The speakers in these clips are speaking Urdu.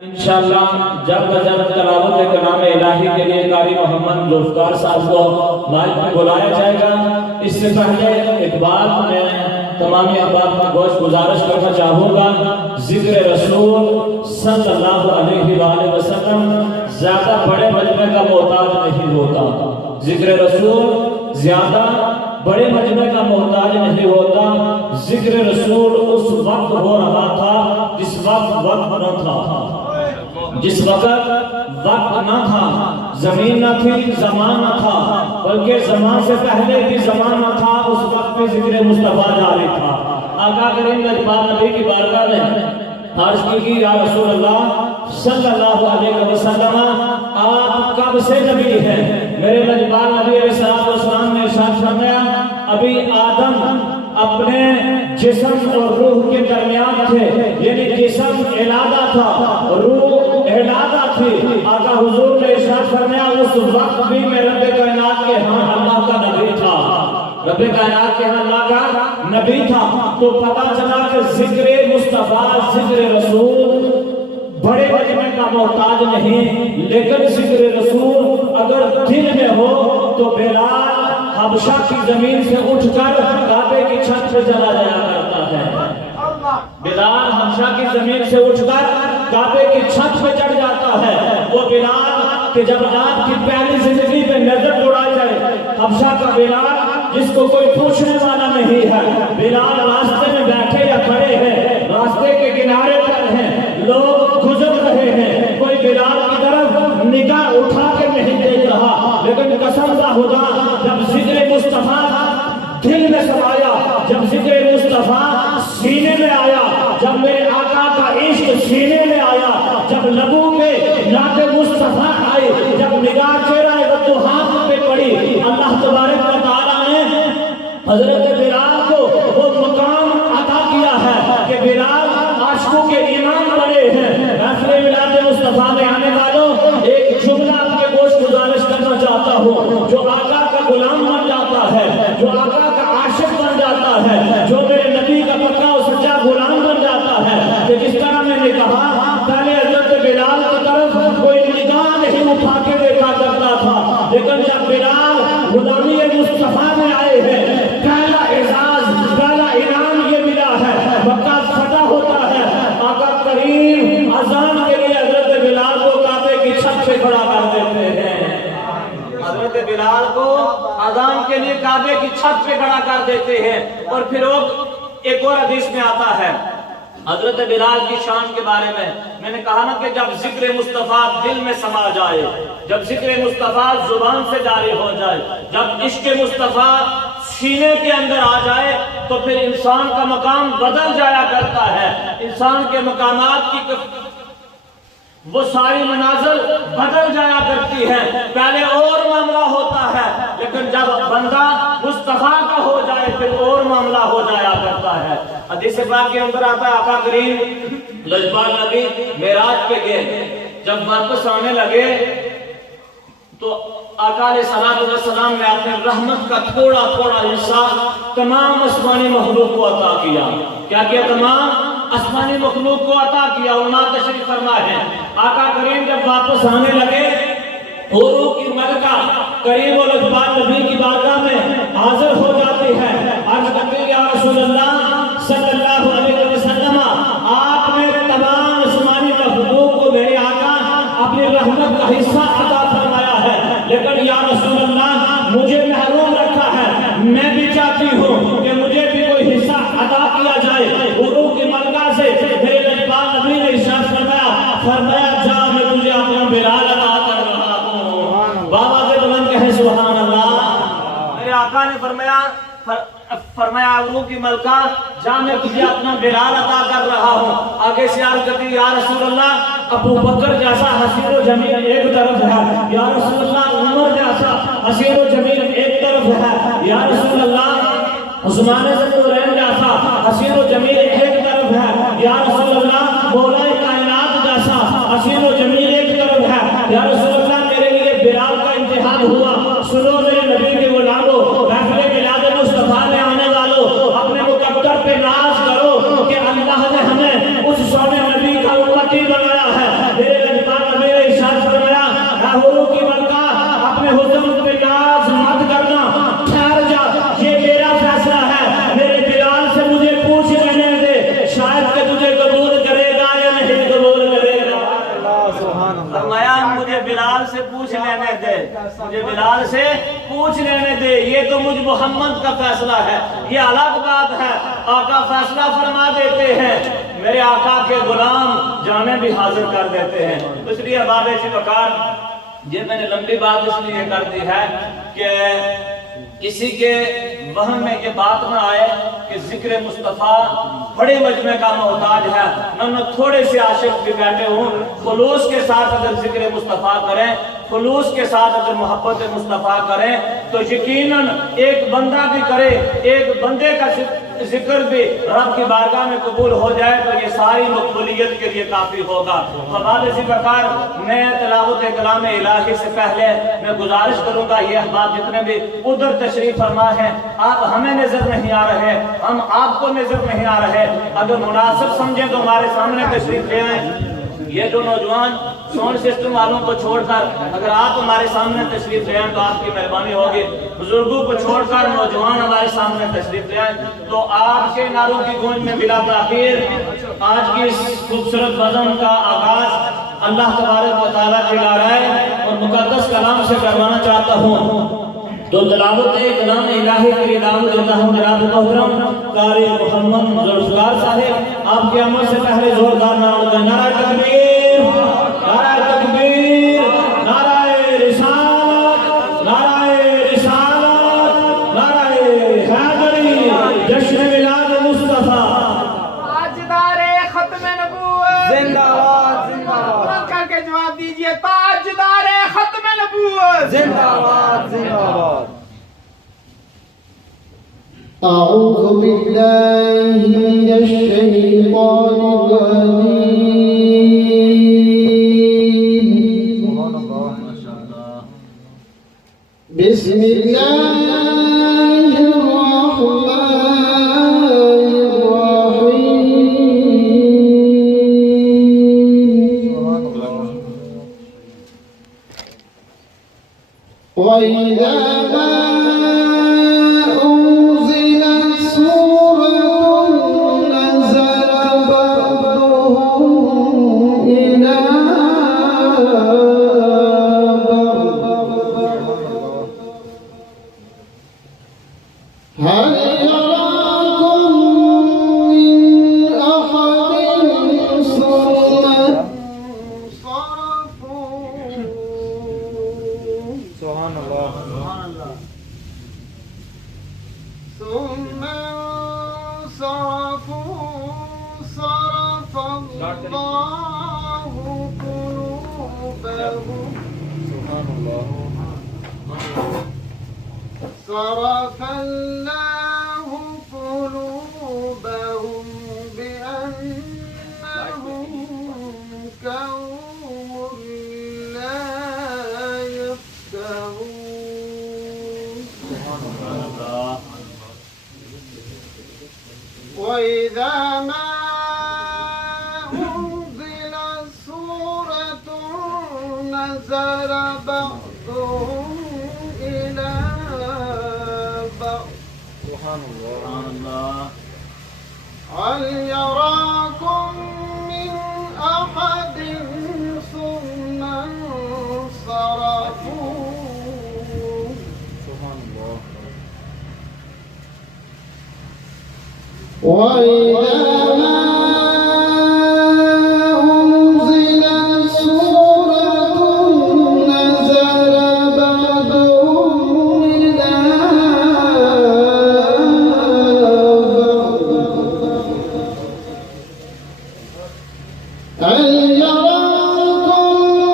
انشاءاللہ جلد از جلد تلاوت کلام الہی کے لیے قاری محمد ذوالفقار صاحب کو مائک پہ بلایا جائے گا۔ اس سے پہلے ایک بات میں تمام احباب کا گوش گزارش کرنا چاہوں گا، ذکر رسول صلی اللہ علیہ وآلہ وسلم زیادہ بڑے مجمع کا محتاج نہیں ہوتا۔ ذکر رسول زیادہ بڑے مجمع کا محتاج نہیں ہوتا۔ ذکر رسول اس وقت ہو رہا تھا جس وقت وقت نہ تھا، جس وقت وقت نہ تھا، زمین نہ تھی، زمان نہ تھا، بلکہ زمان سے پہلے بھی زمان نہ تھا، اس وقت میں ذکر مصطفیٰ جاری تھا۔ آقا کریم لجپال نبی کی بارگاہ میں عرض کی یا رسول اللہ صلی اللہ علیہ وسلم آپ کب سے نبی ہیں؟ میرے لجپال نبی علیہ السلام نے ارشاد فرمایا ابھی آدم اپنے جسم اور روح کے درمیان تھے، یعنی جسم علادہ تھا، روح علادہ تھی۔ آقا حضور نے ارشاد فرمایا اس وقت بھی میں رب کائنات کے ہاں اللہ کا نبی تھا، رب کائنات کے ہاں اللہ کا نبی تھا۔ تو پتہ چلا کہ ذکر مصطفیٰ، ذکر رسول بڑے مجمع کا محتاج نہیں، لیکن ذکر رسول اگر دل میں ہو تو بلال حبشہ کی زمین سے اٹھ کر کعبے کی چھت پہ چلا جایا کرتا ہے۔ بلال حبشہ کی زمین سے اٹھ کر کعبے کی چھت پہ چڑھ جاتا ہے۔ وہ بلال کہ جب آپ کی پہلی زندگی پہ نظر دوڑائی جائے، حبشہ کا بلال جس کو کوئی پوچھنے والا نہیں ہے، بلال راستے میں بیٹھے یا کھڑے ہیں، راستے کے کنارے پر ہیں، لوگ گزر رہے ہیں، کوئی بلال کی طرف نگاہ اٹھا کے نہیں دیکھ رہا، لیکن قسم خدا جب ذکر مصطفیٰ دل میں سمایا، جب ذکر مصطفیٰ سینے میں آیا، جب میرے آقا کا عشق سینے میں آیا، جب لبوں پہ نعت مصطفیٰ آئی، جب نگاہ چہرہ وضحاق پہ پڑی، اللہ تبارک و تعالیٰ نے حضرت بلال کو وہ مقام عطا کیا ہے کہ بلال عاشقوں کے امام بڑے ہیں۔ محفل میلاد مصطفیٰ میں آنے والوں ایک جملہ آپ کے گوش گزارش کرنا چاہتا ہوں، جو آقا کا غلام بن جاتا ہے، جو آقا کا عاشق بن جاتا ہے، جو میرے نبی کا پکا اور سچا غلام بن جاتا ہے، کہ جس طرح میں نے کہا پہلے حضرت بلال کی طرف کوئی نگاہ نہیں اٹھا کے دیکھا کرتا تھا، لیکن جب بلال غلامی مصطفیٰ میں آئے ہیں، پہلا اعزاز، پہلا انعام یہ ملا ہے، مکہ فتح ہوتا ہے، آقا کریم اذان کے لیے حضرت بلال کو کعبے کی چھت پہ کھڑا کر دیتے ہیں۔ حضرت بلال کو اذان کے لیے کعبے کی چھت پہ کھڑا کر دیتے ہیں۔ اور پھر ایک اور حدیث میں آتا ہے حضرت بلال کی شان کے بارے میں نے کہا نا کہ جب ذکر مصطفیٰ دل میں سما جائے، جب ذکر مصطفیٰ زبان سے جاری ہو جائے، جب عشق مصطفیٰ سینے کے اندر آ جائے تو پھر انسان کا مقام بدل جایا کرتا ہے، انسان کے مقامات کی وہ ساری منازل بدل جایا کرتی ہے۔ پہلے اور معاملہ ہوتا ہے، لیکن جب بندہ مصطفیٰ کا ہو جائے پھر اور معاملہ ہو جایا کرتا ہے۔ حدیث پاک کے اندر آتا ہے آقا کریم لجپال نبی معراج پہ گئے، جب واپس آنے لگے تو آقا علیہ السلام نے اپنے رحمت کا تھوڑا تھوڑا حصہ تمام آسمانی مخلوق کو عطا کیا۔ کیا کیا؟ تمام آسمانی مخلوق کو عطا کیا۔ علماء تشریف فرما ہے آقا کریم جب واپس آنے لگے، حوروں کی ملکہ کریم و لجپال نبی کی بارگاہ میں حاضر ہو جاتی ہے، عرض کرتی ہے یا رسول اللہ صلی اللہ علیہ وسلم آپ نے تمام آسمانی مخلوق کو میرے آقا اپنی رحمت کا حصہ عطا فرمایا ہے، لیکن یا رسول اللہ مجھے محروم رکھا ہے، میں بھی چاہتی ہوں کہ مجھے بھی کوئی حصہ عطا کیا جائے۔ حوروں کی ملکہ سے میرے لجپال نبی نے ارشاد فرمایا جا میں تجھے اپنا بلال عطا کر رہا ہوں۔ بابا سے بلند کہیں سبحان اللہ۔ میرے آقا نے فرمایا حوروں کی ملکہ جا میں تجھے اپنا بلال عطا کر رہا ہوں۔ آگے سے عرض کرتی یا رسول اللہ ابو بکر جیسا حسین و جمیل ایک طرف ہے، یا رسول اللہ عمر جیسا حسین و جمیل ایک طرف ہے، یا رسول اللہ عثمان ذوالنورین جیسا حسین و جمیل ایک طرف ہے، یا رسول اللہ مولا کائنات جیسا حسین و جمیل ایک طرف ہے، یا رسول اللہ میرے لیے بلال کا امتحان ہوا۔ سنو میرے نبی کے غلاموں، محفل میلاد مصطفیٰ میں آنے والوں، اپنے مقدر پہ ناز کرو کہ اللہ نے ہمیں اس سونے نبی کا امتی بنایا ہے، سے پوچھ لینے دے، مجھے بلال سے پوچھ لینے دے، یہ تو مجھ محمد کا فیصلہ ہے، یہ الگ بات ہے۔ آقا فیصلہ فرما دیتے ہیں، میرے آقا کے غلام جامع بھی حاضر کر دیتے ہیں۔ اس لیے احباب وقار، یہ میں نے لمبی بات اس لیے کر دی ہے کہ کسی کے وہم میں یہ بات نہ آئے کہ ذکر مصطفیٰ بڑے مجمع کا محتاج ہے، نہ تھوڑے سے عاشق بھی بیٹھے ہوں، خلوص کے ساتھ اگر ذکر مصطفیٰ کریں، خلوص کے ساتھ اگر محبت مصطفیٰ کریں تو یقیناً ایک بندہ بھی کرے، ایک بندے کا ذکر بھی رب کی بارگاہ میں قبول ہو جائے تو یہ ساری مقبولیت کے لیے کافی ہوگا۔ فبعد اسی پرکار میں تلاوت کلام الہی سے پہلے میں گزارش کروں گا، یہ احباب جتنے بھی ادھر تشریف فرما ہے، آپ ہمیں نظر نہیں آ رہے، ہم آپ کو نظر نہیں آ رہے، اگر مناسب سمجھیں تو ہمارے سامنے تشریف لے آئیں۔ یہ جو نوجوان ساؤنڈ سسٹم والوں کو چھوڑ کر اگر آپ ہمارے سامنے تشریف لے آئیں تو آپ کی مہربانی ہوگی، بزرگوں کو چھوڑ کر نوجوان ہمارے سامنے تشریف لے آئیں تو آپ کے نعروں کی گونج میں بلا تاخیر آج کی اس خوبصورت بزم کا آغاز اللہ تبارک و تعالیٰ کی لارائے اور مقدس کلام سے کروانا چاہتا ہوں۔ تو تلاوت کلام الہی کے لیے دعوت دیتا ہوں جناب محترم قاری محمد ذوالفقار صاحب، آپ کے عمل سے پہلے زوردار نعرہ تکبیر، نعرہ تکبیر، نعرہ رسالت، نعرہ رسالت، نعرہ حیدری، جشن میلاد مصطفیٰ، تاجدار ختم نبوت زندہ باد، زندہ باد کر کے جواب دیجئے، تاجدار ختم نبوت زندہ باد، زندہ باد۔ أعوذ بالله من الشيطان الرجيم بسم الله الرحمن الرحيم وإذا ما صرف الله قلوبهم بأنهم قوم لا يفقهون وإذا ما أنزلت سورة نظر بعضهم إلى بعض هل يراكم من أحد ثم انصرفوا وإذا ما أنزلت سورة نظر بعضهم إلى بعض هل يراكم من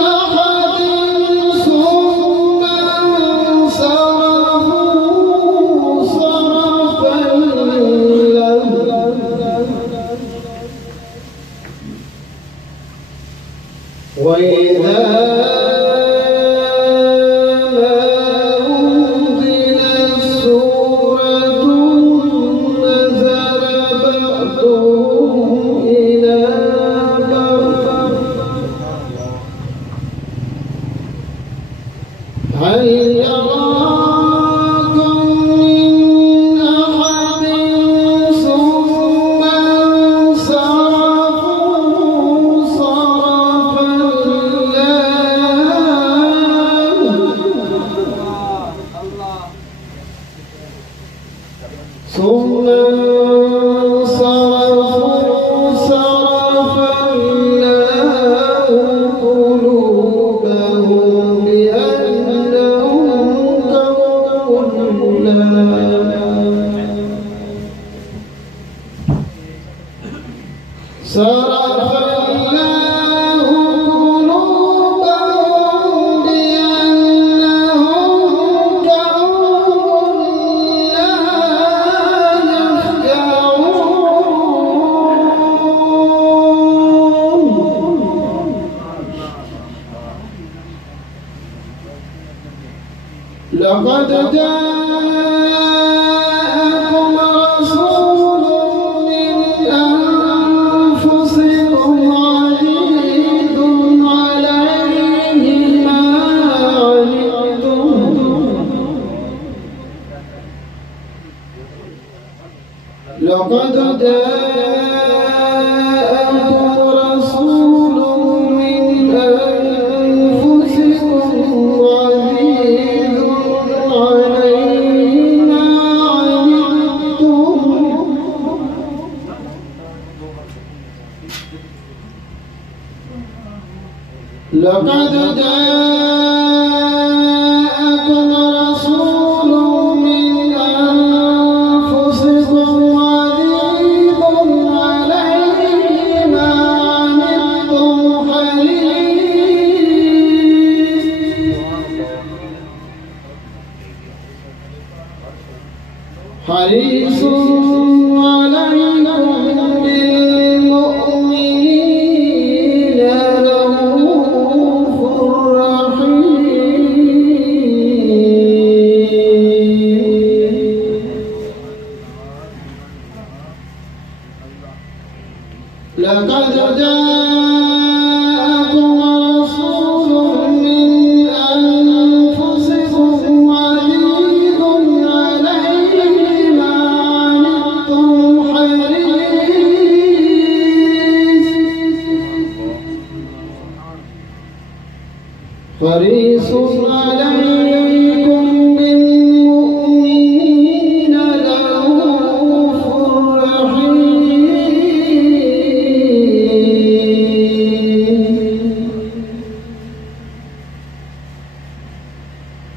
أحد ثم انصرفوا صرفا وإذا ما أنزلت سورة نظر بعضهم إلى بعض هل يراكم من أحد ثم انصرفوا صرفا لا لقد جاءكم رسول من أنفسكم عزيز عليه ما عنتم لقد جاءكم رسول من أنفسكم عزيز عليه ما عنتم لقد جاءكم رسول من أنفسكم عزيز عليه ما عنتم حريص عليكم بالمؤمنين رؤوف رحيم لقد جاءكم رسول من أنفسكم عزيز عليه ما عنتم حريص عليكم بالمؤمنين رؤوف رحيم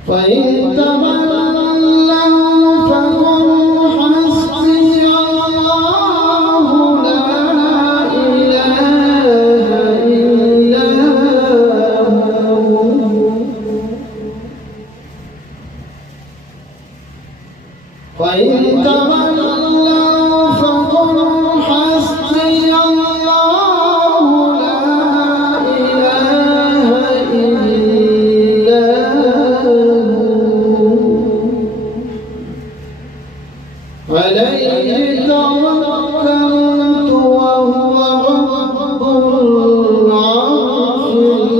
فإن تولوا فقل حسبي الله لا إله إلا هو فإن تولوا فقل حسبي الله لا إله إلا هو عليه توكلت وهو رب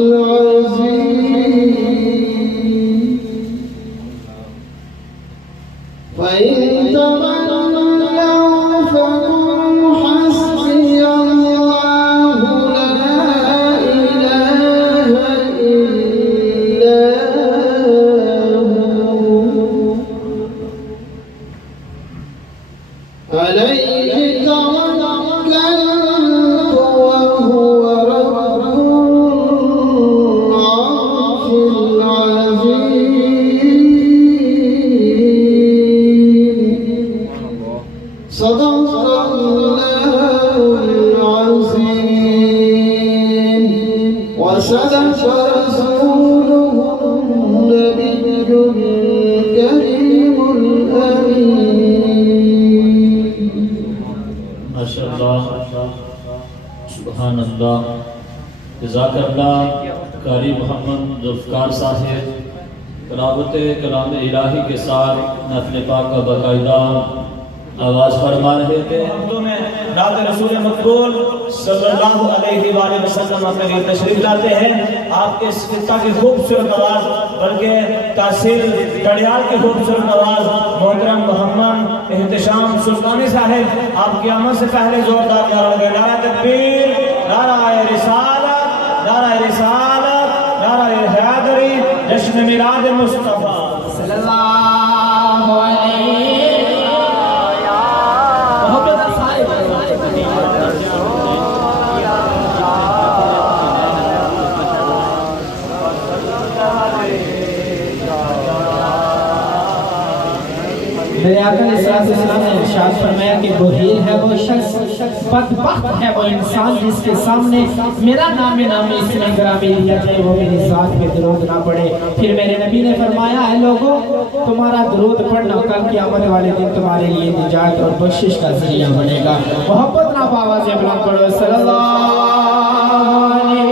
العرش العظيم فإن تولوا فقل حسبي الله لا إله إلا هو عليه توكلت وهو رب العرش العظيم صدق الله العظيم وصدق رسوله النبي الكريم الأمين ماشاءاللہ سبحان اللہ جزاک اللہ قاری محمد ذوالفقار صاحب تلاوت کلام الہی کے ساتھ نفل پاک کا باقاعدہ آواز فرما رہے تھے اردو میں نعت رسول مقبول صلی اللہ علیہ وآلہ وسلم اپنے لیے تشریف لاتے ہیں آپ کے اس خطہ کی خوبصورت آواز بلکہ تحصیل کڑیال کی خوبصورت آواز محترم محمد احتشام سلطانی صاحب آپ کی آمد سے پہلے زوردار نعرہ لگے نعرہ تکبیر نعرہ رسالت نعرہ حیدری جشن میلاد مصطفیٰ صلی اللہ علیہ میرے آقا علیہ السلام نے ارشاد فرمایا کہ بحیل ہے وہ شخص بدبخت ہے وہ انسان جس کے سامنے میرا نام اس میں گرامی لیا جائے وہ میری ذات پہ درود نہ پڑے. پھر میرے نبی نے فرمایا اے لوگوں تمہارا درود پڑھنا کل قیامت والے دن تمہارے لیے نجات اور بخشش کا ذریعہ بنے گا. محبت نہ آواز بلند پڑھو صلی اللہ علیہ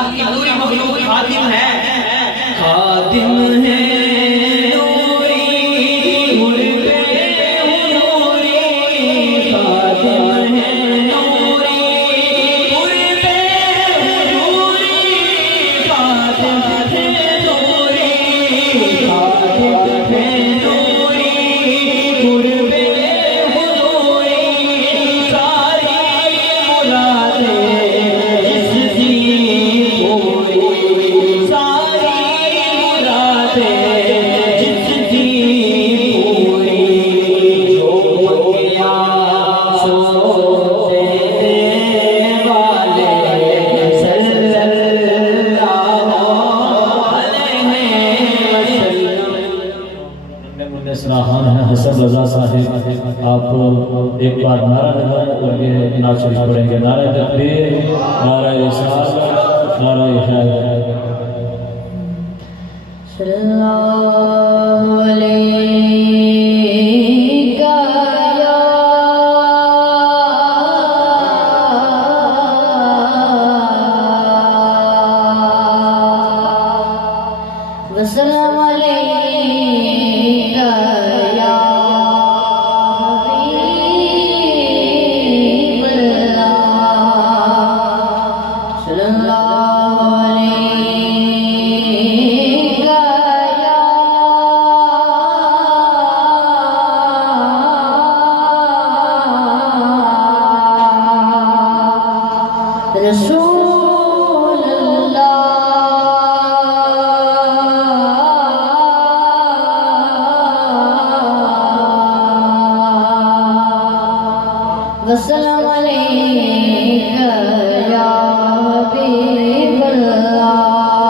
اللہ کی نوری مخلوق خادم ہے، خادم ہے نوری مربے نوری، خادم ہے نوری مربے نوری، خادم ہے نوری، خادم ہے نوری مربے نوری، ساری مرادیں جس کی پوری، ساری مرادیں جس کی پوری، جو منگیا سو دینے والے صلی اللہ علیہ وسلم۔ منہ سراحان ہیں حسن رضا صاحب، آپ ایک بار نعرہ لگائیں اور یہ نعت شریف پڑھیں گے۔ نعرہ تکبیر، نعرہ رسالت، نعرہ حیدر۔ صلی اللہ علیہ وسلم علیکہ یا حبیب اللہ، صلی اللہ علیکہ یا رسول اللہ، وسلم علیکہ یا حبیب اللہ۔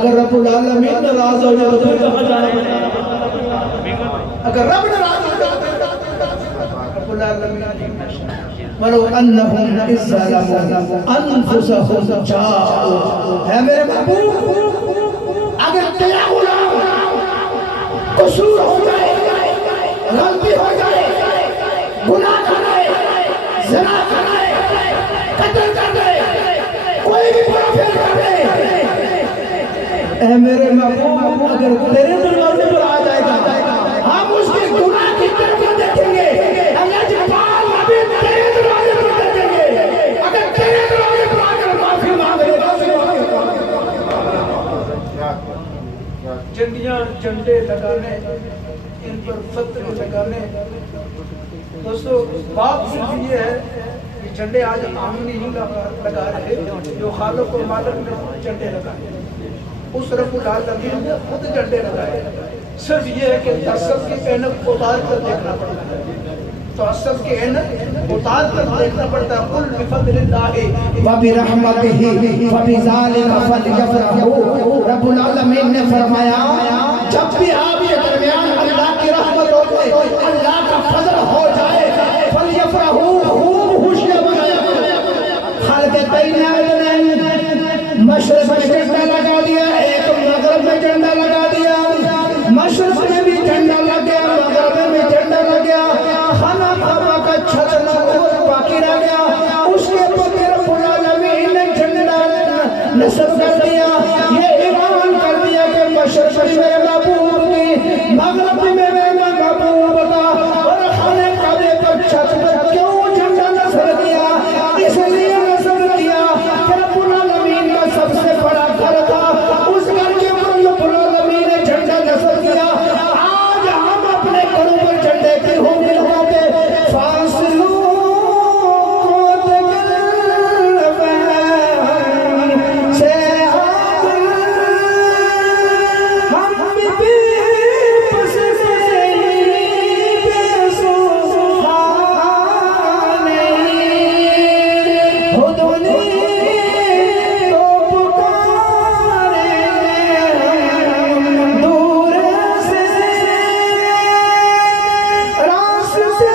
اگر رب العالمین ناراض ہو جائے تو پھر کہاں جانا پڑے گا؟ اگر رب ناراض ہو جائے رب العالمین وَلَوْ أَنَّهُمْ إِذْ ظَلَمُوا أَنفُسَهُمْ جَاءُوا ہے میرے محبوب اگر تیرا غلام قصور ہو جائے غلطی ہو جائے گناہ کرے زنا کرے قتل کر دے کوئی بھی برا پھیل کر دے اے میرے محبوب اگر تیرے دروازے پر آ جائے گا ہم اس کے گناہ کی طرف دیکھیں گے اللہ جبال ابھی تیرے دروازے پر دیکھیں گے اگر تیرے دروازے پر آ کر معافی مانگ لے جنڈیاں جھنڈے لگانے ان پر فتنے لگانے دوستو بات صرف یہ ہے کہ جھنڈے آج ہم نہیں لگا رہے جو خالق و مالک نے جھنڈے لگائے اس رب العالمین نے خود جھنڈے لگائے صرف یہ ہے کہ تعصب کی اینک اتار کر دیکھنا پڑتا ہے تعصب کی اینک اتار کر دیکھنا پڑتا ہے قل بفضل اللہ وبرحمتہ فبذلک فلیفرحوا رب العالمین نے فرمایا جب بھی آپ کے درمیان اللہ کی رحمت ہو جائے اللہ کا فضل ہو جائے فلیفرحوا خوب خوشیاں منایا خالق کائنات نے مشرق میں جھنڈا لگا دیا ایک مغرب میں جھنڈا لگا دیا مشرق میں بھی جھنڈا لگ گیا مغرب میں جھنڈا لگ گیا خانہ کعبہ کا چھت نور باقی رہ گیا اس کے اوپر رب العالمین نے جھنڈا نصب کر دیا یہ اعلان کر دیا کہ مشرق میں میرے محبوب کی مغرب میں میرے محبوب کا اور خانہ کعبہ پر چھت پر کیوں جھنڈا نصب کیا اس لیے نصب کیا کہ رب العالمین کا سب سے بڑا گھر تھا اس گھر کے اوپر رب العالمین نے جھنڈا نصب کیا آج ہم اپنے گھروں پر جھنڈے کی ہوں ملواتے فاصلوں سے ہم بھی پس سے بے سوخانے ہدونی تو پکارے دور سے راستے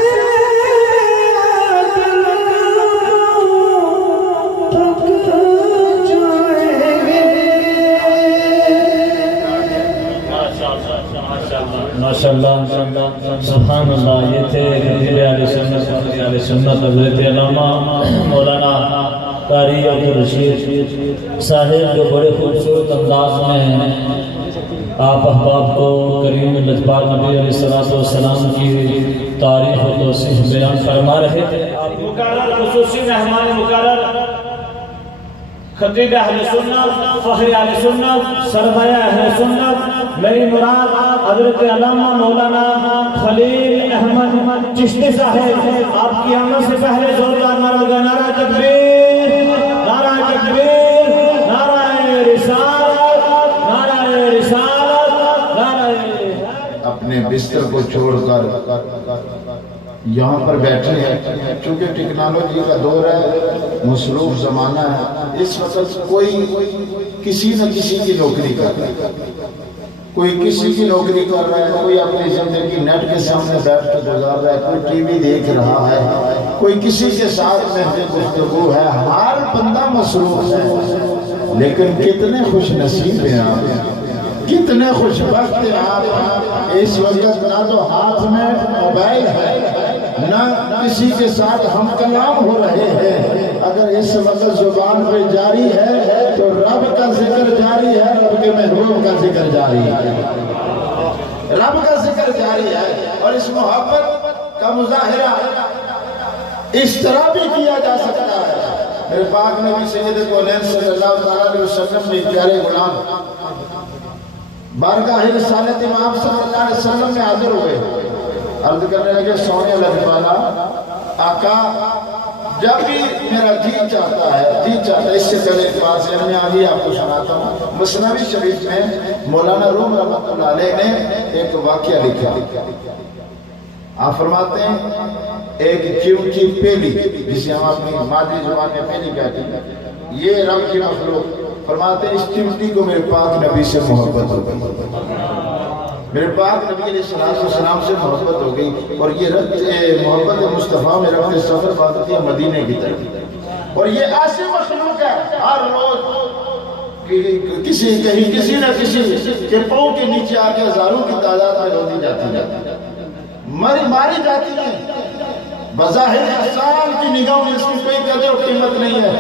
ماشاءاللہ سبحان اللہ یہ تھے امیر اہل سنت فخر اہل سنت حضرت علامہ مولانا قاری عبدالرشید صاحب جو بڑے خوبصورت انداز میں آپ احباب کو کریم لجپال نبی علیہ السلام کی تاریخ و توصیف بیان فرما رہے تھے مقرر خصوصی مہمان مقرر خطیب اہل سنت فخر اہل سنت سرمایہ اہل سنت میری مراد حضرت علامہ مولانا خلیل احمد چشتی صاحب آپ کی آمد سے پہلے زوردار نعرہ لگا نعرہ تکبیر نعرہ تکبیر نعرہ رسالت نعرہ رسالت نعرہ اپنے بستر کو چھوڑ کر یہاں پر بیٹھے ہیں چونکہ ٹیکنالوجی کا دور ہے مصروف زمانہ ہے اس وقت کوئی کسی نہ کسی کی نوکری کر رہا ہے کوئی کسی کی نوکری کر رہا ہے کوئی اپنی زندگی نیٹ کے سامنے بیٹھ کر گزار رہا ہے کوئی ٹی وی دیکھ رہا ہے کوئی کسی کے ساتھ محفل گفتگو ہے ہر بندہ مصروف ہے لیکن کتنے خوش نصیب ہیں آپ کتنے خوش بخت ہیں آپ اس وقت نہ تو ہاتھ میں موبائل ہے نہ کسی کے ساتھ ہم کلام ہو رہے ہیں اگر اس وقت زبان پہ جاری ہے تو رب کا ذکر جاری ہے رب کے محبوب کا ذکر جاری ہے رب کا ذکر جاری ہے اور اس محبت کا مظاہرہ اس طرح بھی کیا جا سکتا ہے میرے پاک نبی سید کونین صلی اللہ علیہ وسلم نے پیارے غلام بارگاہ رسالت امام صلی اللہ علیہ وسلم میں حاضر ہوئے عرض کرنے لگے سونے لگوانا آقا جب بھی میرا جی چاہتا ہے اس سے پہلے ایک بات ذہن میں آگئی آپ کو سناتا ہوں مثنوی شریف میں مولانا روم رحمۃ اللہ علیہ نے ایک واقعہ لکھا آپ فرماتے ہیں ایک چمٹی پیلی جسے ہم اپنی مادری زبان میں پیلی کہتے ہیں یہ رب کی مخلوق فرماتے ہیں اس چمٹی کو میرے پاک نبی سے محبت ہو گئی، میرے پاک نبی علیہ السلام سے محبت ہو گئی، اور یہ محبت مصطفیٰ میں رفت سفر بات ہے مدینے کی طرف، اور یہ ایسی مخلوق ہے ہر روز کسی نہ کسی کے پاؤں کے نیچے آ کے ہزاروں کی تعداد میں روزی جاتی ہے، ماری جاتی ہے، بظاہر انسان کی نگاہ میں اس کی کوئی قدر و قیمت نہیں ہے،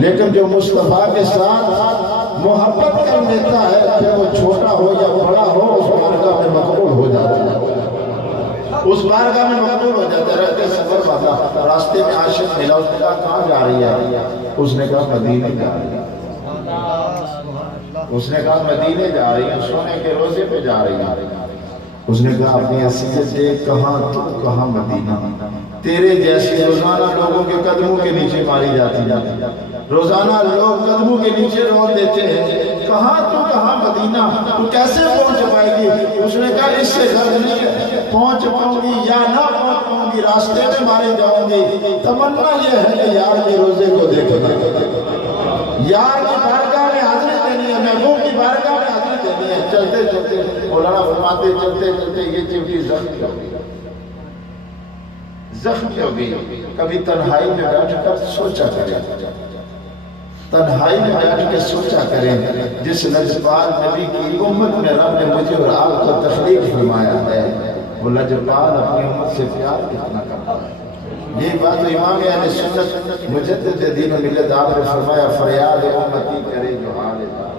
لیکن جو مصطفیٰ کے ساتھ محبت کر لیتا ہے پھر وہ چھوٹا ہو یا بڑا ہو اس بارگاہ میں مقبول ہو جاتا ہے، اس بارگاہ میں مقبول ہو جاتا ہے۔ رہتے سفر بادا راستے میں عاشق ملا، اس نے کہا کہاں جا رہی ہے؟ اس نے کہا مدینے جا رہی ہے، اس نے کہا مدینے جا رہی ہے، سونے کے روزے پہ جا رہی ہے۔ اس نے کہا اپنی حیثیت دیکھ، کہاں تو کہاں مدینہ، تیرے جیسے روزانہ لوگوں کے قدموں کے نیچے ماری جاتی ہے، روزانہ لوگ قدموں کے نیچے روک دیتے ہیں، کہاں تو کہاں مدینہ، تو کیسے پہنچ پائے گی؟ اس نے کہا اس سے غرض نہیں ہے پہنچ پاؤں گی یا نہ پہنچ پاؤں گی، راستے میں ماری جاؤں گی، تمنا یہ ہے کہ یار کے روزے کو دیکھنا، یار کی بارگاہ میں حاضری دینی ہے، محبوب کی بارگاہ میں حاضری دینی ہے۔ چلتے چلتے مولانا فرماتے چلتے چلتے یہ چمٹی زخمی ہو گئی، زخمی ہو گئی۔ کبھی تنہائی میں بیٹھ کر سوچا کریں، تنہائی میں بیٹھ کے سوچا کریں، جس لجپال نبی کی امت میں رب نے مجھے اور آپ کو تخلیق فرمایا ہے، وہ لجپال اپنی امت سے پیار کتنا کرتا ہے۔ یہ بات تو امام اہل سنت مجدد دین و ملت آپ نے فرمایا، فریاد امتی کرے جو حال ہے۔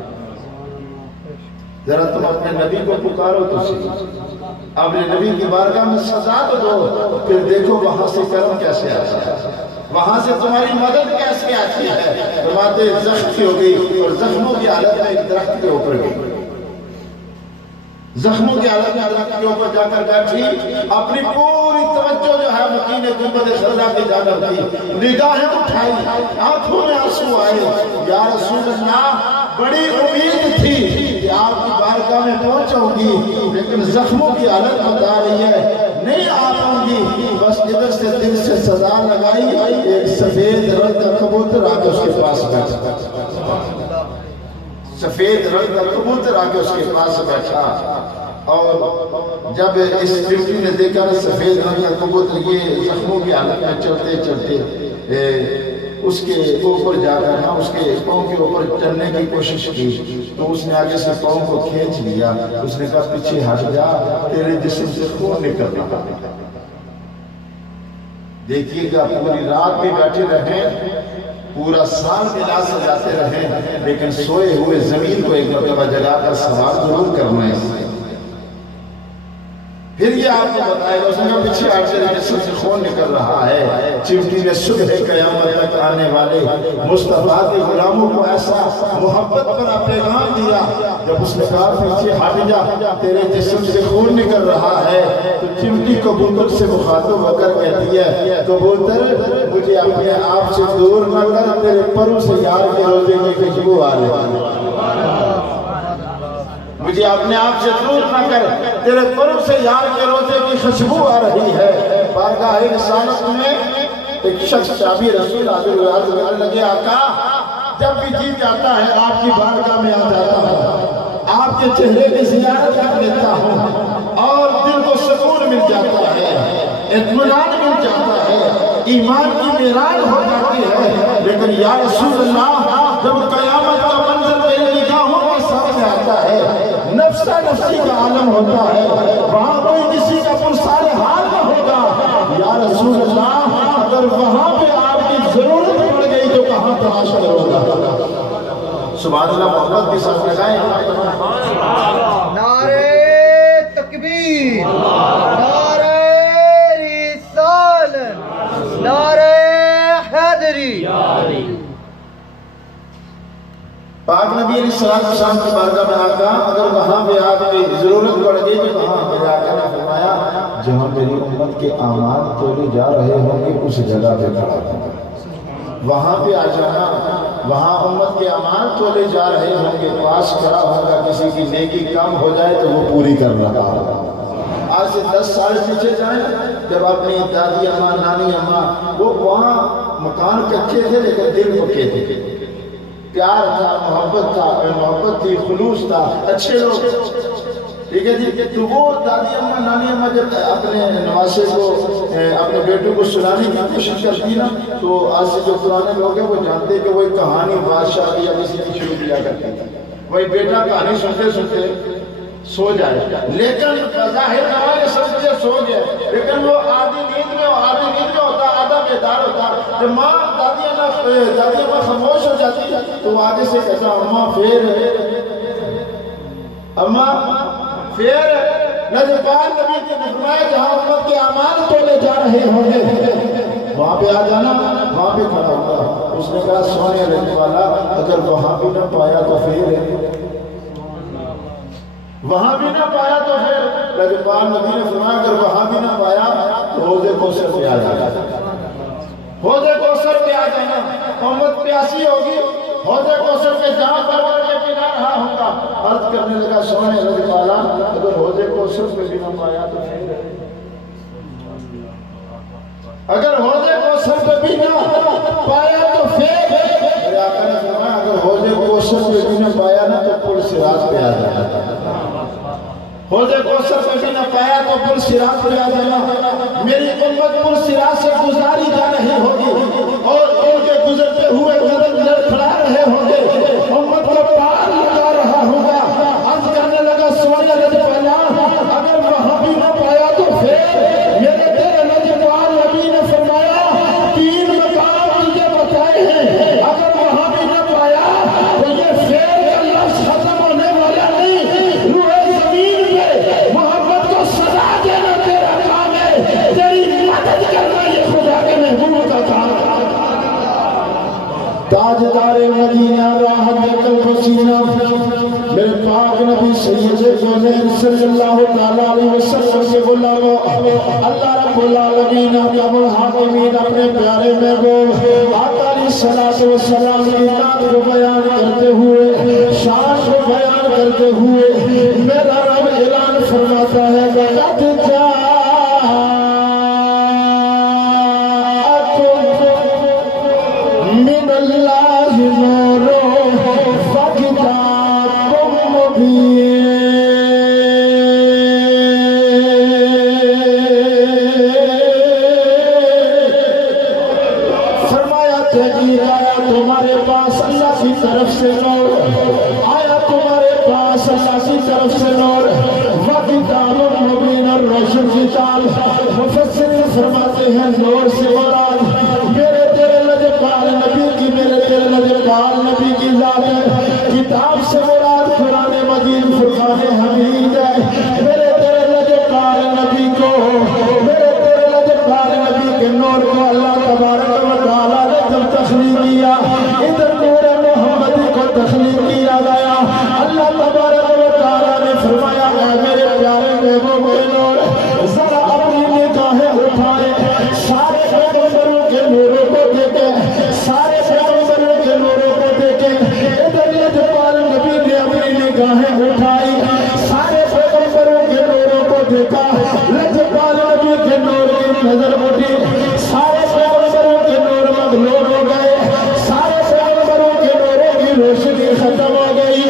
ذرا تم اپنے نبی کو پکارو تو صحیح، اپنے نبی کی بارگاہ میں سزا تو دو، پھر دیکھو وہاں سے کرم کیسے آتا ہے، وہاں سے تمہاری مدد کیسے آتی ہے۔ فرماتے زخمی ہو گئی اور زخموں کی حالت میں ایک درخت کے اوپر گئی، زخموں کی حالت میں درخت کے اوپر جا کر بیٹھی، اپنی پوری توجہ جو ہے مکین گنبد خضرا کی جانب کی، نگاہیں اٹھائی، آنکھوں میں آنسو آئے، یا رسول اللہ بڑی امید تھی کہ آپ کی بارگاہ میں پہنچوں گی، لیکن زخموں کی حالت بتا رہی ہے نہیں آ پاؤں گی۔ بس ادھر سے دل سے صدا لگائی، ایک سفید رنگ کا کبوتر آ کے اس کے پاس بیٹھا، سفید رنگ کا کبوتر آ کے اس کے پاس بیٹھا، اور جب اس چمٹی نے دیکھا سفید رنگ کا کبوتر یہ زخموں کی حالت میں چلتے چلتے اس کے اوپر جا کر نہ اس کے پاؤں کے اوپر چلنے کی کوشش کی، تو اس نے آگے سے پاؤں کو کھینچ لیا، اس نے کہا پیچھے ہٹ جا، تیرے جسم سے خون نکل رہا۔ دیکھیے گا پوری رات بھی بیٹھے رہے، پورا سال ملا سجاتے رہے، لیکن سوئے ہوئے زمین کو ایک مرتبہ جگا کر سوال ضرور کرنا ہے۔ پھر یہ آپ کو بتائے گا، اس نے کہا پیچھے ہٹ سے جسم سے خون نکل رہا ہے۔ چمٹی نے صبح قیامت تک آنے والے مصطفیٰ کے غلاموں کو ایسا محبت پر پیغام دیا، جب اس نے کہا پیچھے ہٹ جا، تیرے جسم سے خون نکل رہا ہے، تو چمٹی کبوتر سے مخاطب ہو کر کہتی ہے، کبوتر مجھے اپنے آپ سے دور نہ کر، تیرے پروں سے یار کے روزے کی خوشبو آ رہی ہے، مجھے اپنے آپ سے دور نہ کر، تیرے پروں سے یار کے روزے کی خوشبو آ رہی ہے۔ بارگاہ رسالت میں ایک شخص شابی رسول آدھر لگے، آقا جب بھی جی جاتا ہے آپ کی بارگاہ میں آ جاتا ہوں، آپ کے چہرے کی زیارت کر لیتا ہوں، اور دل کو سکون مل جاتا ہے، اطمینان مل جاتا ہے، ایمان کی معراج ہو جاتی ہے۔ لیکن یا رسول اللہ جب قیامت کا منظر میری نگاہوں کے سامنے آتا ہے، نفسہ نفسی کا عالم ہوتا ہے، وہاں کوئی کسی کا پرسال حال نہ ہوگا، یا رسول اللہ اگر وہاں پہ آپ کی ضرورت پڑ گئی تو کہاں تلاش کرو گا؟ سبحان اللہ، محبت کے ساتھ لگائیں۔ نعرہ تکبیر، نعرہ رسالت، نعرہ حیدری۔ پاک نبی علیہ السلام کی بارگاہ میں آقا اگر وہاں پہ آپ کی ضرورت پڑ گئی تو وہاں میرے آقا نے فرمایا جہاں میری امت کے اعمال تولے جا رہے ہوں گے اس جگہ پہ کھڑا ہوں، وہاں پہ آ جانا، وہاں امت کے اعمال تولے جا رہے ہوں گے، پاس کھڑا ہوگا، کسی کی نیکی کم ہو جائے تو وہ پوری کر رہا ہوگا۔ آج سے 10 سال پیچھے جائیں، جب اپنی دادی اماں، نانی اماں وہ وہاں مکان کچے تھے لیکن دل پکے تھے، پیار تھا، محبت تھی، خلوص تھا، اچھے لوگ، ٹھیک ہے جی. تو وہ دادی اماں نانی اماں جب اپنے نواسے کو اپنے بیٹوں کو سنانے کی کوشش کرتی نا تو آج سے جو پرانے لوگ ہیں وہ جانتے ہیں کہ وہ ایک کہانی بادشاہ یا کسی کی شروع کیا کرتے ہیں. وہی بیٹا کہانی سنتے سنتے سو جائے، لیکن ظاہر نواز سب سے سو گیا، لیکن وہ آدھی نیند میں ہوتا، آدھا بیدار ہوتا. جب ماں دادی اماں خاموش ہو جاتی تو آگے سے کہتا اماں پھر نجبان نبی کے فرمایا جہاں امت کے اعمال تولے جا رہے ہوں گے وہاں پہ آ جانا، وہاں پہ کھڑا ہوگا. اس نے کہا سونے رہنے والا اگر وہاں بھی نہ پایا تو پھر نجبان نبی نے فرمایا اگر وہاں بھی نہ پایا تو حوض کوثر پہ آ جانا. حوض کوثر پہ آ جانا، امت پیاسی ہوگی، حوض کوثر کے جہاں پر کے پلا رہا ہوگا. عرض کرنے لگا سونے رضی والا اگر حوض کوثر پہ بھی نہ پایا تو پھر اگر حوض کوثر پہ بھی نہ پایا تو پھر میرے آقا نے فرمایا اگر حوض کوثر پہ بھی نہ پایا نا تو پل صراط پہ آ جانا. حوض کوثر پہ بھی نہ پایا تو پل صراط پہ آ جانا. میری امت پل صراط سے گزاری جا رہی ہوگی اور ان کے گزرتے ہوئے قدم لڑکھڑا رہے ہوں گے، امت کو پار لگا رہا ہوگا. عرض کرنے لگا سونے نجبان اگر وہاں بھی نہ پایا تو پھر میرے تیرے نجبان نبی نے فرمایا 3 مقام تجھے بتائے ہیں، اگر وہاں بھی نہ پایا تو یہ فعل کا لفظ ختم ہونے والا نہیں. روح زمین پہ محبت کو سزا دینا تیرا کام ہے، تیری مدد کرنا یہ خدا کے محبوب کا کام ہے. تاجدار مدینہ راحت قلب سینہ میرے پاک نبی سید کونین صلی اللہ تعالیٰ علیہ وسلم کے غلاموں، اللہ رب العالمین احکم الحاکمین اپنے پیارے محبوب آقا علیہ السلام کی ذات کو بیان کرتے ہوئے، شان کو بیان کرتے ہوئے میرا رب اعلان فرماتا ہے قد من اللہ نور فکتاب مبین. فرمایا تحقیق آیا تمہارے پاس اللہ کی طرف سے نور، آیا تمہارے پاس اللہ کی طرف سے نور، وکتاب مبین اور روشن کتاب. مفسرین فرماتے ہیں نور سے مراد میرے تیرے لجپال نبی کی، میرے تیرے لجپال نبی کی ذات ہے. کتاب سے مراد قرآن مجید فرقان حمید ہے. میرے تیرے لجپال نبی کو، میرے تیرے لجپال نبی کے نور کو اللہ تبارک و تعالیٰ نے جب تخلیق کیا ادھر نور محمدی کو تخلیق کیا گیا. اللہ تبارک و تعالیٰ نے فرمایا اے میرے پیارے محبوب کے نور ذرا اپنی نگاہیں اٹھائے، سارے پیغمبروں کے نوروں کو دیکھیں، سارے پیغمبروں کے نوروں کو دیکھیں. ادھر لجپال نبی نے اپنی نگاہیں اٹھائی، سارے پیغمبروں کے نوروں کو دیکھا. لجپال نبی کے نور کی نظر اٹھی، سارے پیغمبروں کے نور مغلوب ہو گئے، سارے پیغمبروں کے نوروں کی روشنی ختم ہو گئی.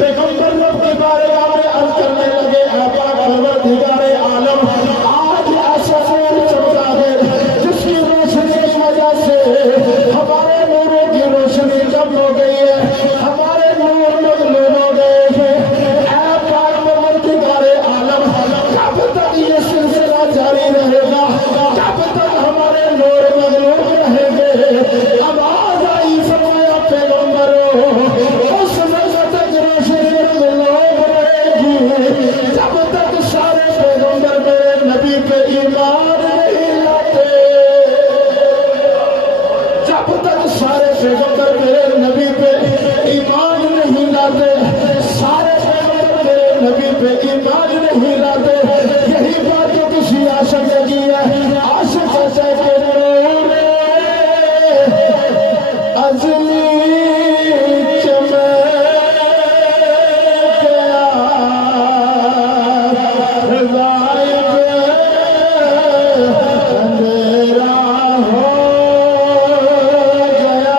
پیغمبر رب کی بارگاہ میں عرض کرنے لگے اے پاک پروردگار عالم آج ایسا نور چمکا ہے جس کی روشنی کی وجہ سے ہمارے نوروں کی روشنی کم ہو گئی ہے، ہمارے نور مغلوب ہو گئے ہیں. اے پاک پروردگار عالم کب تک یہ سلسلہ جاری رہے گا، کب تک ہمارے نور مغلوب رہیں گے؟ آواز آئی فرمایا پیغمبروں اس وقت تک روشنی مغلوب رہے گی جب تک سارے پیغمبر میرے نبی پہ ایمان نہیں لاتے، جب تک سارے پیغمبر میرے نبی پہ ایمان نہیں لاتے، سارے پیغمبر میرے نبی پہ ایمان نہیں لاتے. یہی بات جو کسی عاشق نے کی ہے، عاشق کہتا ہے کہ نور ازلی چمک گیا غائب اندھیرا ہو گیا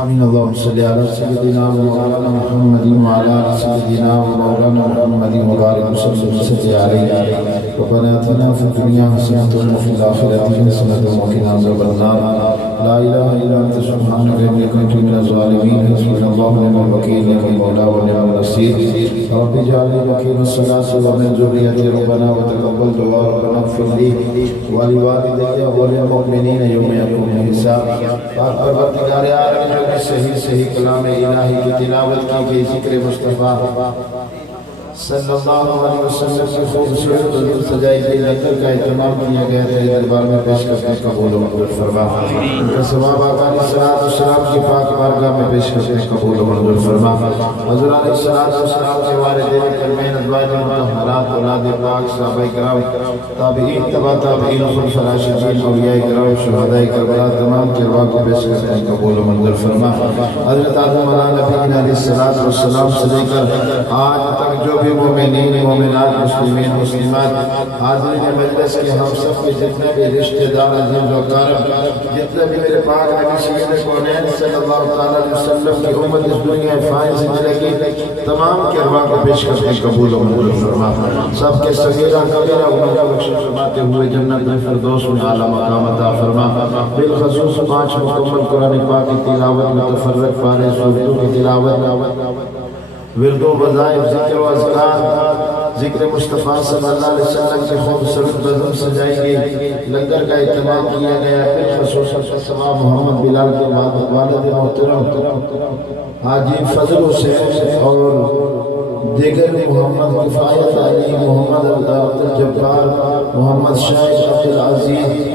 آمین اللہم صلی علی سیدنا و مولانا محمد و علی سیدنا و مولانا محمد و بارک وسلم صلی علیہ ربنا آتنا فی الدنیا حسنۃ وفی الآخرۃ حسنۃ وقنا عذاب النار لا الہ الا انت سبحانک انی کنت من الظالمین حسبنا اللہ ونعم الوکیل نعم المولا ونعم النصیر رب اجعلني مقيم الصلاة ومن ذريتي ربنا وتقبل دعاء ربنا اغفر لي ولوالدي وللمؤمنين يوم يقوم الحساب. پاک پروردگار عالم جو کہ صحیح کلام الہی کی تلاوت کی گئی ذکر مصطفیٰ صلی اللہ علیہ وسلم کی خوبصورت حضور سجائی گئی لنگر کا اہتمام کیا گیا تیرے دربار میں پیش کرنے کا قبول و منظور فرما. ان کا ثواب آقا علیہ السلام کی پاک بارگاہ میں پیش کرنے کا قبول و منظور فرما. حضور علیہ السلام کے والدین کلمین ازواج مطہرات اولاد پاک صحابہ کرام تابعین تبع تابعین خلفاء راشدین اولیاء کرام شہداء کربلا تمام کے ارواح کو پیش کرنے کا قبول و منظور فرما. حضرت آدم علیہ نبی علیہ السلام سے لے کر آج تک جو بھی مومنین مومنات مسلمین مسلمات حاضرین مجلس کے ہم سب کے جتنے بھی رشتہ دار عزیز و اقارب جتنے بھی میرے پاک نبی سید کونین صلی اللہ علیہ وسلم کی امت اس دنیا فائز زندگی تمام کے ارواح کو پیش کرتے قبول و منظور فرما. سب کے صغیرہ کبیرہ گناہ کا بخشش فرماتے ہوئے جنت الفردوس میں اعلیٰ مقام عطا فرما. بالخصوص 5 مکمل قرآن پاک کی تلاوت متفرق پارے سورتوں کی تلاوت ورد و وظائف ذکر و اذکار ذکر مصطفیٰ صلی اللہ علیہ وسلم کے خوبصورت بزم سجائی گئی لنگر کا اہتمام کیا گیا. بالخصوص ثواب محمد بلال کے والد محترم حاجی فضل حسین اور دیگر محمد کفایت علی محمد عبد الجبار محمد شاہد عبد العزیز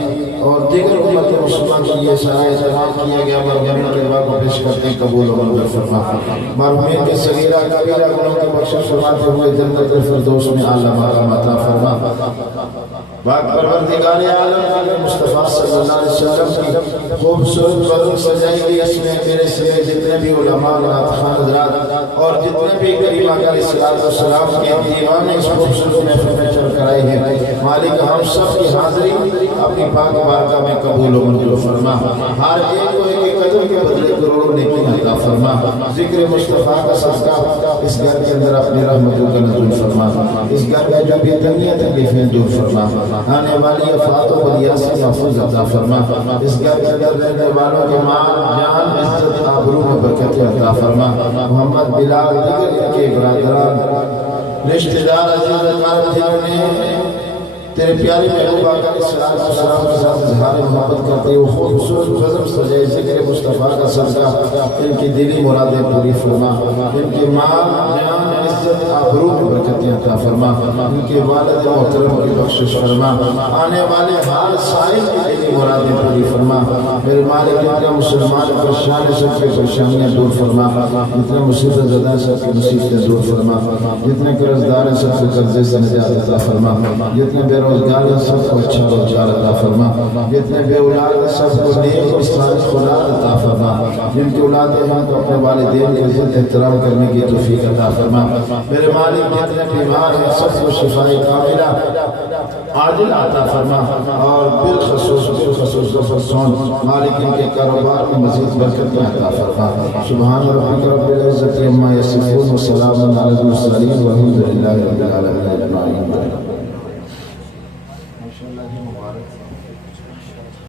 اور دیگر امت مسلمان کی یہ سارا اہتمام کیا گیا. مرحومین کے ارواح کو پیش کرتے قبول و منظور فرما. مرحومین کے صغیرہ کبیرہ گناہوں کی بخشش فرماتے ہوئے جنت الفردوس میں اعلیٰ مقام عطا فرما. پاک پروردگار عالم مصطفیٰ صلی اللہ علیہ وسلم کی خوبصورت بزم سجائی گئی. اس میں میرے سوے جتنے بھی علماء نعت حضرات اور جتنے بھی کریم آقا علیہ السلام کے دیوان اس خوبصورت محفل میں چل کر آئے ہیں. مالک ہم سب کی حاضری اپنی پاک بارگاہ میں قبول و منظور فرما. ہر ایک کو ایک قدر کے بدلے کروڑوں نیکی عطا فرما. ذکر مصطفیٰ کا صدقہ اس گھر کے اندر اپنی رحمتوں کا نزول فرما. اس گھر میں جو بے تنگیاں تکلیفیں دور فرما. آنے والی افاتوں کو دیا سے محفوظ عطا فرما. اس گھر کے اندر رہنے والوں کے مال جان عزت آبرو میں برکت عطا فرما. محمد بلال دیگر کے برادران رشتہ دار عزیز اقارب جنہوں نے تیرے پیارے محبوب آقا علیہ السلام کے ساتھ اظہار محبت کرتے ہوئے خوبصورت بزم سجائے ذکر مصطفیٰ کا صدقہ ان کی دلی مرادیں پوری فرما. ان کے مال جان عزت آبرو میں برکتیں عطا فرما. ان کے والد محترم کی بخشش فرما. آنے والے حال سائل کی دلی مرادیں پوری فرما. میرے مالک جتنا مسلمان پریشان سب کے پریشانیاں دور فرما. جتنے مصیبت زدہ سب کی مصیبتیں دور فرما. جتنے قرضدار ہیں سب کے قرضے سے نجات عطا فرما. جتنے بے روزگار ہیں سب کو اچھا روزگار عطا فرما. جتنے بے اولاد ہیں سب کو نیک اور صالح اولاد عطا فرما. جن کی اولادیں ہیں تو اپنے والدین کے عزت احترام کرنے کی توفیق عطا فرما. میرے مالک جتنے بیمار ہیں سب کو شفاء کاملہ عاجل عطا فرما. اور بالخصوص ظفرسون مالک ان کے کاروبار میں مزید برکت عطا فرما. سبحان ربک رب العزت عما یصفون وسلام علی المرسلین والحمد للہ رب العالمین اجمعین.